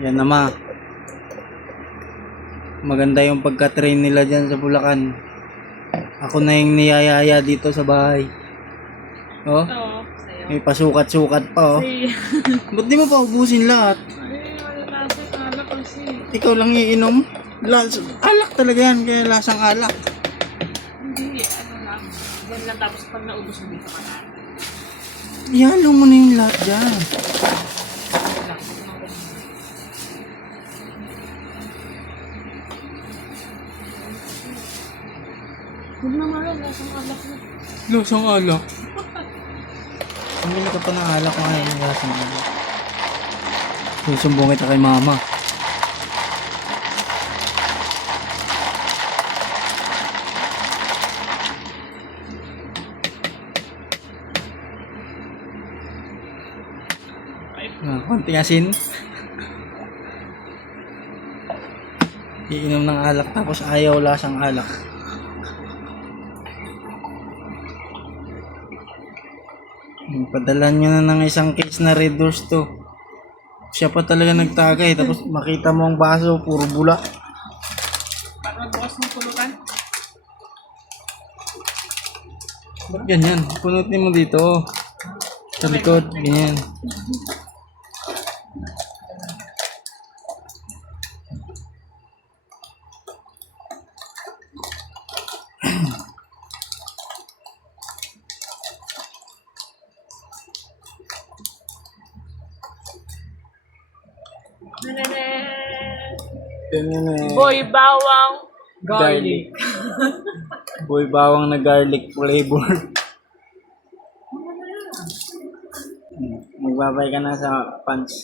Yan na ma. Maganda yung pagka-train nila dyan sa Bulacan. Ako na yung niyayaya dito sa bahay. Oh, Oo, sa'yo. may pasukat-sukat pa oh. Kasi, Ba't di mo pa ubusin lahat? ay, wala nasa kala kasi. Ikaw lang iinom. Alak talaga yan, kaya lasang alak. Hindi, ano lang. Yan lang tapos pag naubos mo dito ka na. Ihalo mo na yung lahat dyan. Huwag na mara, lasang alak na. Lasang alak? Pumili ka pa ng alak ngayon, lasang alak. Susumbong kita kay mama. Konting asin. Iinom ng alak tapos ayaw lasang alak. Padala nyo na ng isang case na Red Doors to. Siya pa talaga nagtagay tapos makita mo ang baso puro bula. Para bukas ng pulutan. Ba't ganyan? Punutin mo dito. Sa likod, ganyan. Ganyan eh. Boy bawang garlic. Boy bawang na garlic flavor. Magbabay ka na sa punch.